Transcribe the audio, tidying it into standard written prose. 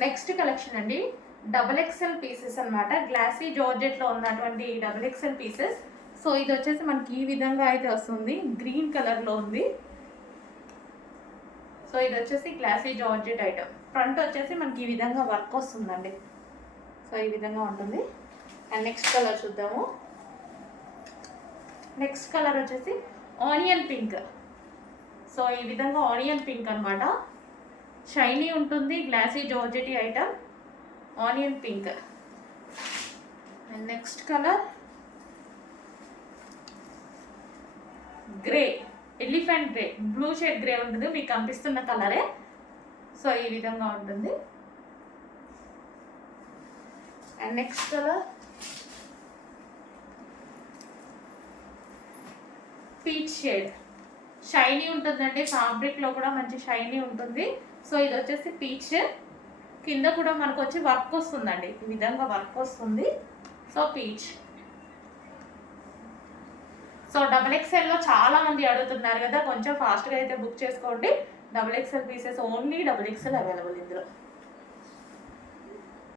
Next collection అండి, double XL pieces అనమాట. Glossy జార్జెట్లో ఉన్నటువంటి డబుల్ ఎక్సెల్ పీసెస్. సో ఇది వచ్చేసి మనకి ఈ విధంగా అయితే వస్తుంది, గ్రీన్ కలర్లో ఉంది. సో ఇది వచ్చేసి గ్లాసీ జార్జెట్ ఐటమ్. ఫ్రంట్ వచ్చేసి మనకి ఈ విధంగా వర్క్ వస్తుందండి. సో ఈ విధంగా ఉంటుంది. అండ్ నెక్స్ట్ కలర్ చూద్దాము. నెక్స్ట్ కలర్ వచ్చేసి ఆనియన్ పింక్. సో ఈ విధంగా ఆనియన్ పింక్ అనమాట. షైనీ ఉంటుంది, glossy georgette item, onion pink. And next colour grey, elephant grey, blue shade grey ఉంటుంది, మీకు కనిపిస్తున్న కలరే. సో ఈ విధంగా ఉంటుంది. And next colour peach shade, shiny ఉంటుందండి. ఫ్యాబ్రిక్లో కూడా మంచి షైనీ ఉంటుంది. సో ఇది వచ్చేసి పీచ్, కింద కూడా మనకు వచ్చి వర్క్ వస్తుందండి, ఈ విధంగా వర్క్ వస్తుంది. So peach. సో డబల్ ఎక్స్ఎల్లో చాలా మంది అడుగుతున్నారు కదా, కొంచెం ఫాస్ట్గా అయితే బుక్ చేసుకోండి. Double XL pieces, only double XL available ఇందులో.